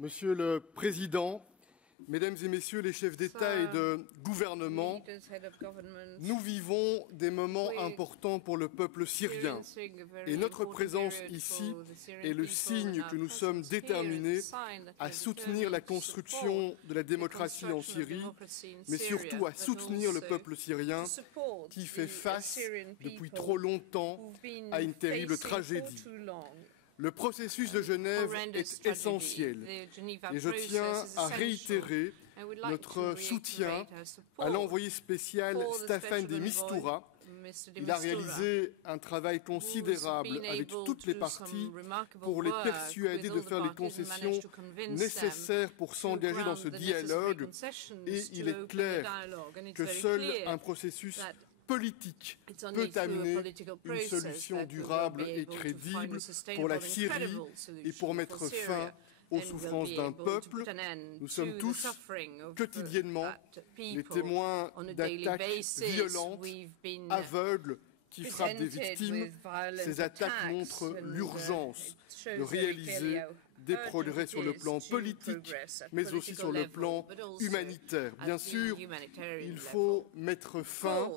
Monsieur le Président, Mesdames et Messieurs les chefs d'État et de gouvernement, nous vivons des moments importants pour le peuple syrien et notre présence ici est le signe que nous sommes déterminés à soutenir la construction de la démocratie en Syrie, mais surtout à soutenir le peuple syrien qui fait face depuis trop longtemps à une terrible tragédie. Le processus de Genève est essentiel et je tiens à réitérer notre soutien à l'envoyé spécial Staffan de Mistura. Il a réalisé un travail considérable avec toutes les parties pour les persuader de faire les concessions nécessaires pour s'engager dans ce dialogue et il est clair que seul un processus politique peut amener une solution durable et crédible pour la Syrie et pour mettre fin aux souffrances d'un peuple. Nous sommes tous quotidiennement les témoins d'attaques violentes, aveugles, qui frappent des victimes. Ces attaques montrent l'urgence de réaliser des progrès sur le plan politique, mais aussi sur le plan humanitaire. Bien sûr, il faut mettre fin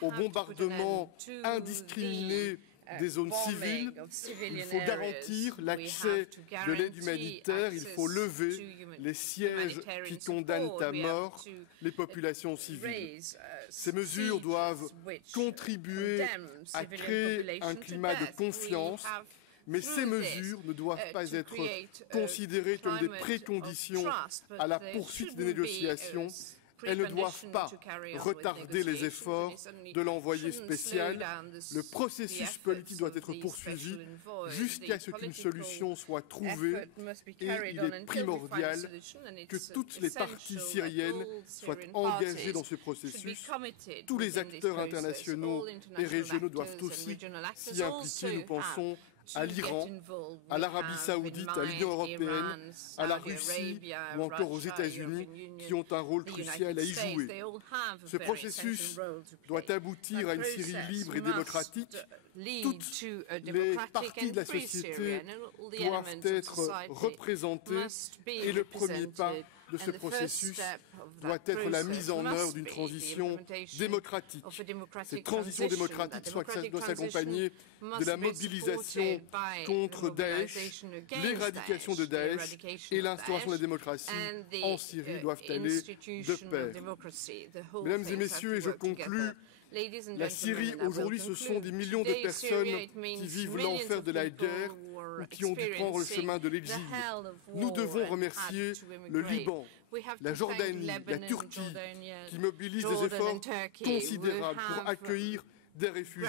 au bombardement indiscriminé des zones civiles, il faut garantir l'accès de l'aide humanitaire, il faut lever les sièges qui condamnent à mort les populations civiles. Ces mesures doivent contribuer à créer un climat de confiance, mais ces mesures ne doivent pas être considérées comme des préconditions à la poursuite des négociations. Elles ne doivent pas retarder les efforts de l'envoyé spécial. Le processus politique doit être poursuivi jusqu'à ce qu'une solution soit trouvée et il est primordial que toutes les parties syriennes soient engagées dans ce processus. Tous les acteurs internationaux et régionaux doivent aussi s'y impliquer. Nous pensons à l'Iran, à l'Arabie saoudite, à l'Union européenne, à la Russie ou encore aux États-Unis qui ont un rôle crucial à y jouer. Ce processus doit aboutir à une Syrie libre et démocratique. Toutes les parties de la société doivent être représentées et le premier pas de ce processus doit être la mise en œuvre d'une transition démocratique. Cette transition démocratique doit s'accompagner de la mobilisation contre Daesh, l'éradication de Daesh et l'instauration de la démocratie en Syrie doivent aller de pair. Mesdames et messieurs, et je conclus, la Syrie, aujourd'hui, ce sont des millions de personnes qui vivent l'enfer de la guerre ou qui ont dû prendre le chemin de l'exil. Nous devons remercier le Liban, la Jordanie, la Turquie, qui mobilisent des efforts considérables pour accueillir des réfugiés.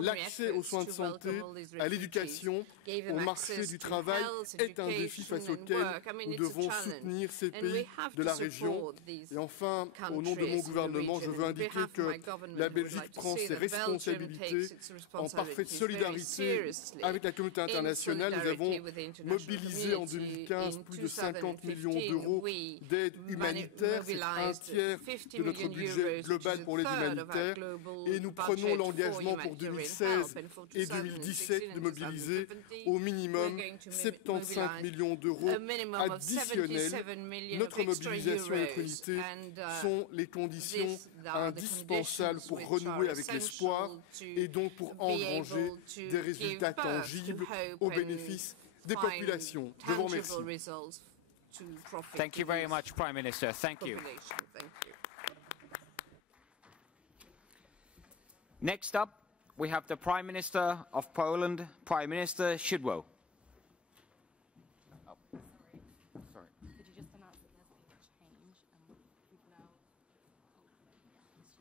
L'accès aux soins de santé, à l'éducation, au marché du travail est un défi face auquel nous devons soutenir ces pays de la région. Et enfin, au nom de mon gouvernement, je veux indiquer que la Belgique prend ses responsabilités en parfaite solidarité avec la communauté internationale. Nous avons mobilisé en 2015 plus de 50 millions d'euros d'aide humanitaire. C'est un tiers de notre budget global pour l'aide humanitaire. Et nous prenons l'engagement pour 2016 et 2017 de mobiliser au minimum 75 millions d'euros additionnels. Notre mobilisation et notre unité sont les conditions indispensables pour renouer avec l'espoir et donc pour engranger des résultats tangibles au bénéfice des populations. Je vous remercie. Thank you very much, Prime Minister. Thank you. Next up, we have the Prime Minister of Poland, Prime Minister Szydło.